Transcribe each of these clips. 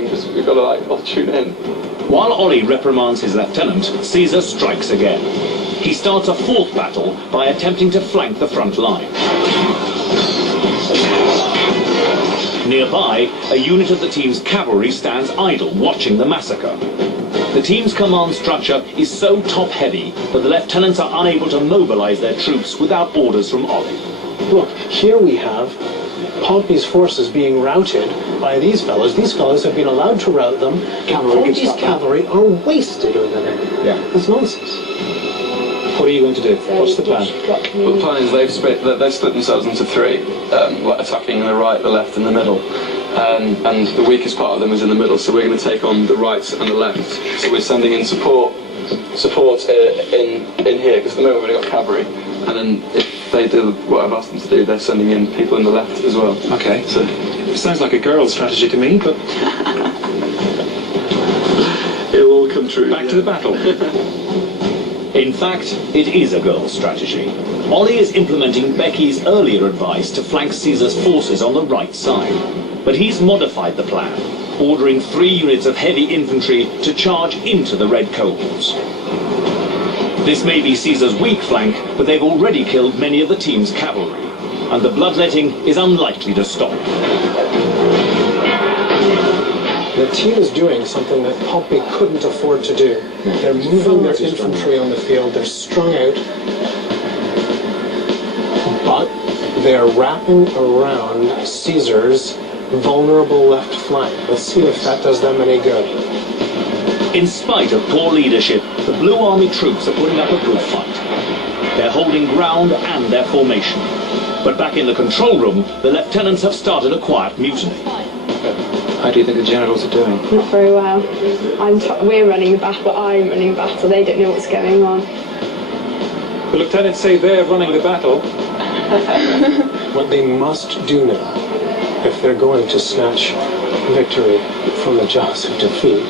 We've got to all tune in. While Ollie reprimands his lieutenant, Caesar strikes again. He starts a fourth battle by attempting to flank the front line. Nearby, a unit of the team's cavalry stands idle, watching the massacre. The team's command structure is so top-heavy that the lieutenants are unable to mobilize their troops without orders from Ollie. Look, here we have Pompey's forces being routed by these fellows. These fellows have been allowed to rout them. Pompey's cavalry are wasted over there. Yeah. That's nonsense. What are you going to do? What's the plan? Well, the plan is they've split themselves into three, attacking the right, the left and the middle. And the weakest part of them is in the middle, so we're going to take on the right and the left. So we're sending in support in here, because at the moment we've only got cavalry. And then if they do what I've asked them to do, they're sending in people in the left as well. Okay. So it sounds like a girl's strategy to me, but it'll all come true. back to the battle. In fact, it is a girl's strategy. Ollie is implementing Becky's earlier advice to flank Caesar's forces on the right side. But he's modified the plan, ordering 3 units of heavy infantry to charge into the red cohorts. This may be Caesar's weak flank, but they've already killed many of the team's cavalry, and the bloodletting is unlikely to stop. The team is doing something that Pompey couldn't afford to do. They're moving their infantry on the field, they're strung out, but they're wrapping around Caesar's vulnerable left flank. Let's see if that does them any good. In spite of poor leadership, the Blue Army troops are putting up a good fight. They're holding ground and their formation. But back in the control room, the lieutenants have started a quiet mutiny. How do you think the generals are doing? Not very well. We're running the battle, I'm running the battle. They don't know what's going on. The lieutenants say they're running the battle. What they must do now, if they're going to snatch victory from the jaws of defeat,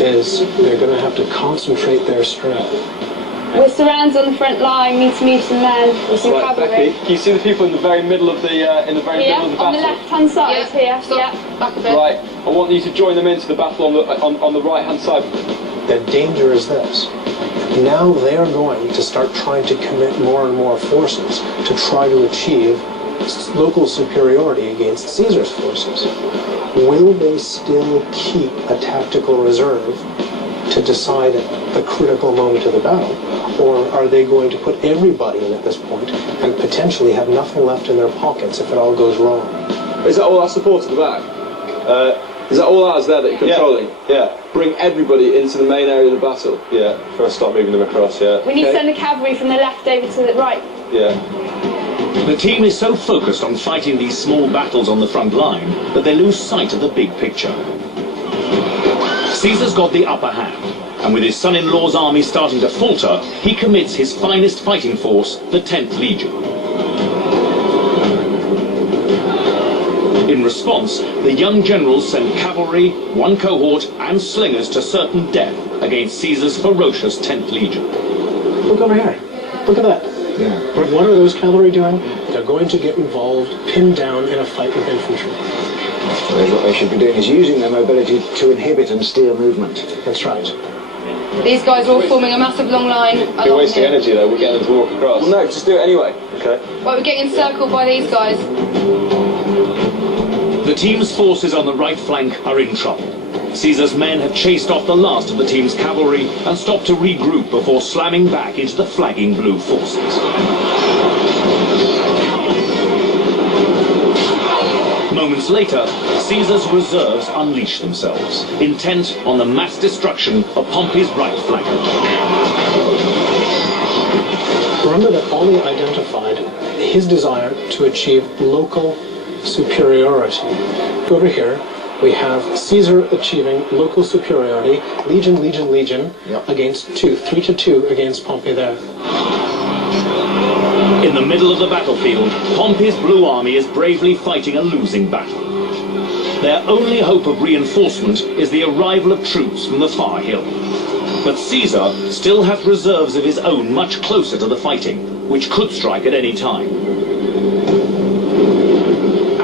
is they're going to have to concentrate their strength. We're surrounded on the front line, need to move some men with some cavalry. Becky, can you see the people in the very middle of the middle of the battle? On the left-hand side here. Back a bit. Right, I want you to join them into the battle on the right-hand side. The danger is this. Now they're going to start trying to commit more and more forces to try to achieve local superiority against Caesar's forces. Will they still keep a tactical reserve to decide at the critical moment of the battle? Or are they going to put everybody in at this point and potentially have nothing left in their pockets if it all goes wrong? Is that all our support at the back? Is that all ours there that you're controlling? Yeah. Bring everybody into the main area of the battle. Yeah. First start moving them across, yeah. We need to send the cavalry from the left over to the right. Yeah. The team is so focused on fighting these small battles on the front line that they lose sight of the big picture. Caesar's got the upper hand, and with his son-in-law's army starting to falter, he commits his finest fighting force, the 10th Legion. In response, the young generals send cavalry, 1 cohort, and slingers to certain death against Caesar's ferocious 10th Legion. Look over here. Look at that. Yeah. What are those cavalry doing? They're going to get involved, pinned down in a fight with infantry. What they should be doing is using their mobility to inhibit and steer movement. That's right. These guys are all forming a massive long line. You're wasting energy though, we're getting them to walk across. Well no, just do it anyway. Okay. Well, we're getting encircled by these guys. The team's forces on the right flank are in trouble. Caesar's men have chased off the last of the team's cavalry and stopped to regroup before slamming back into the flagging blue forces. Moments later, Caesar's reserves unleash themselves, intent on the mass destruction of Pompey's right flank. Remember that Ollie identified his desire to achieve local superiority. Over here, we have Caesar achieving local superiority, legion against 2, 3 to 2 against Pompey there. In the middle of the battlefield, Pompey's Blue Army is bravely fighting a losing battle. Their only hope of reinforcement is the arrival of troops from the far hill. But Caesar still has reserves of his own much closer to the fighting, which could strike at any time.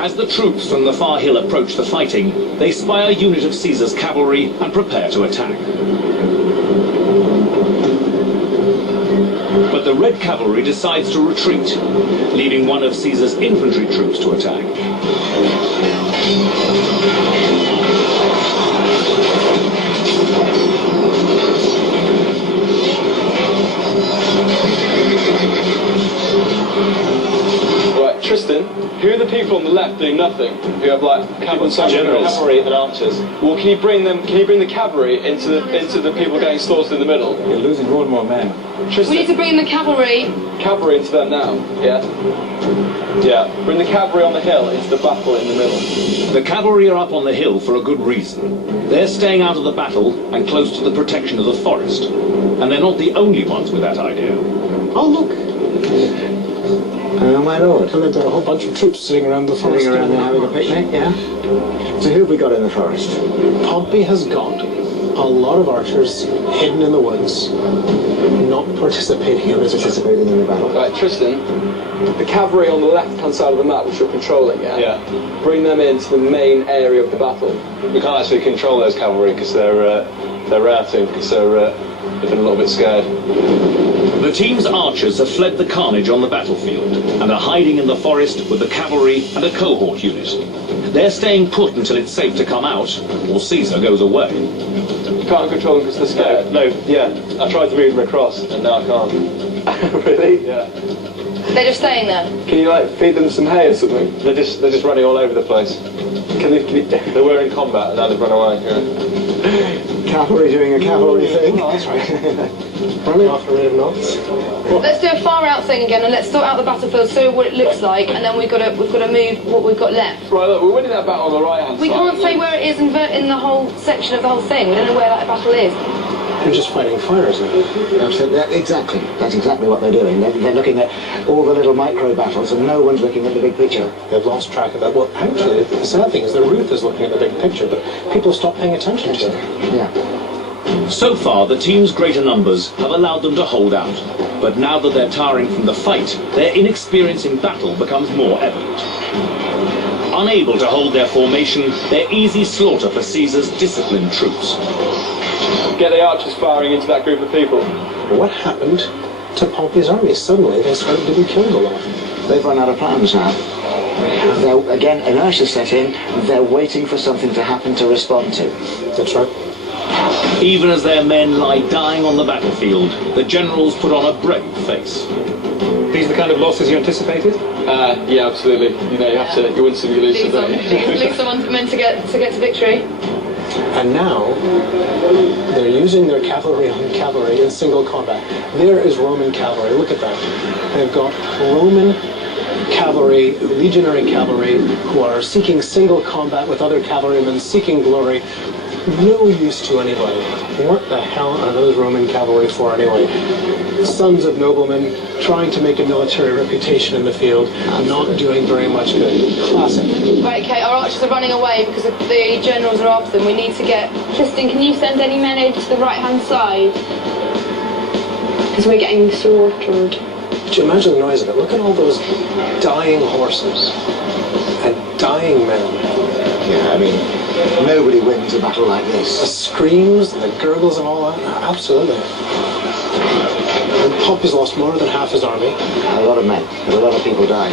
As the troops from the far hill approach the fighting, they spy a unit of Caesar's cavalry and prepare to attack. But the Red Cavalry decides to retreat, leaving one of Caesar's infantry troops to attack. Right, Tristan, who are the people on the left doing nothing? Who have like cavalry and archers? Well, can you bring the cavalry into the people getting slaughtered in the middle? You're losing more and more men. Tristan, We need to bring the cavalry. cavalry into them now. Yeah. Yeah. Bring the cavalry on the hill into the battle in the middle. The cavalry are up on the hill for a good reason. They're staying out of the battle and close to the protection of the forest. And they're not the only ones with that idea. Oh, look. My lord. And they've got a whole bunch of troops sitting around the forest. Sitting around there having a picnic, yeah? So who have we got in the forest? Pompey has got a lot of archers hidden in the woods, not participating in this battle. Participating in the battle. Right, Tristan, the cavalry on the left-hand side of the map, which you're controlling, yeah? Yeah. Bring them into the main area of the battle. We can't actually control those cavalry because they're routing, because they've been a little bit scared. The team's archers have fled the carnage on the battlefield and are hiding in the forest with the cavalry and a cohort unit. They're staying put until it's safe to come out, or Caesar goes away. You can't control them because they're scared. No, yeah. I tried to move them across, and now I can't. Really? Yeah. They're just staying there. Can you like feed them some hay or something? They're just running all over the place. They were in combat, and now they've run away. Yeah. Cavalry doing a cavalry thing. Oh, that's right. Running off the rate of knots. Let's do a far out thing again, and let's sort out the battlefield, so what it looks like, and then we've got to move what we've got left. Right, look, we're winning that battle on the right-hand side. We can't say where it is in the whole section of the whole thing. We don't know where that battle is. They're just fighting fires now. Exactly. That's exactly what they're doing. They're looking at all the little micro battles, and no one's looking at the big picture. They've lost track of that. Well, actually, the sad thing is that Ruth is looking at the big picture, but people stop paying attention to it. Yeah. So far, the team's greater numbers have allowed them to hold out. But now that they're tiring from the fight, their inexperience in battle becomes more evident. Unable to hold their formation, they're easy slaughter for Caesar's disciplined troops. Get the archers firing into that group of people. What happened to Pompey's army? Suddenly, they started to be killed a lot. They've run out of plans now. They're, again, inertia set in. They're waiting for something to happen to respond to. That's right. Even as their men lie dying on the battlefield, the generals put on a brave face. These are the kind of losses you anticipated? Yeah, absolutely. You know, you win some, you lose some. Lose someone's meant to get to victory. And now, they're using their cavalry on cavalry in single combat. There is Roman cavalry. Look at that. They've got Roman cavalry, legionary cavalry, who are seeking single combat with other cavalrymen, seeking glory. No use to anybody. What the hell are those Roman cavalry for anyway? Sons of noblemen trying to make a military reputation in the field, not doing very much good. Classic. Right, okay, our archers are running away because the generals are after them. We need to get... Tristan, can you send any men over to the right-hand side? Because we're getting slaughtered. Could you imagine the noise of it? Look at all those dying horses and dying men. Yeah, I mean, nobody wins a battle like The this. screams, the gurgles of all that. Absolutely. And Pompey's lost more than half his army. A lot of men, and a lot of people died.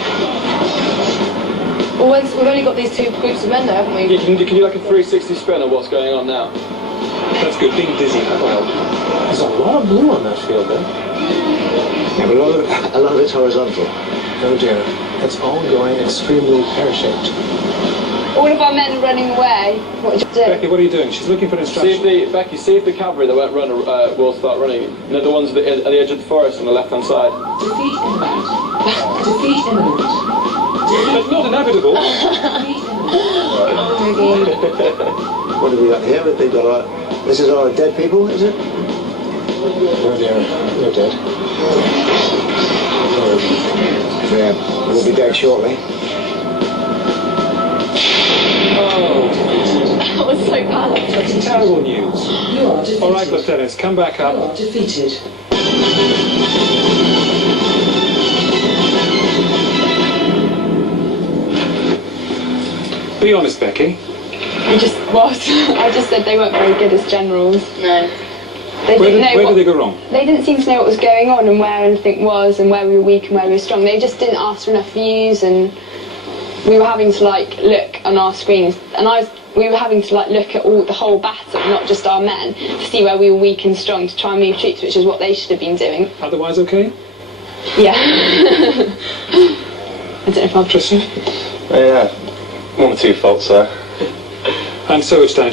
Well, we've only got these two groups of men there, haven't we? Can you do like a 360 spin of what's going on now? That's good. Being dizzy, that'll help. There's a lot of blue on that field there. Yeah, but a lot of it's horizontal. Oh dear. It's all going extremely pear-shaped. All of our men running away. What did you do? Becky, what are you doing? She's looking for instructions. See if the cavalry that won't run will start running. You know, the ones at the edge of the forest on the left-hand side. Defeat imminent. Defeat imminent. That's not inevitable. What have we got here? They've got this is all dead people, is it? Oh dear. They're dead. Yeah, we'll be dead shortly. That was so bad. That's terrible news. You are defeated. All right, lieutenants, come back You up. are defeated. Be honest, Becky. I just was. I just said they weren't very good as generals. No. They Where didn't know did they go wrong? They didn't seem to know what was going on and where anything was and where we were weak and where we were strong. They just didn't ask for enough views, and we were having to like look on our screens, and we were having to like look at the whole battle, not just our men, to see where we were weak and strong to try and move troops, which is what they should have been doing. Otherwise, okay? Yeah. I don't know if I'll Yeah, one or two faults there. And so it's down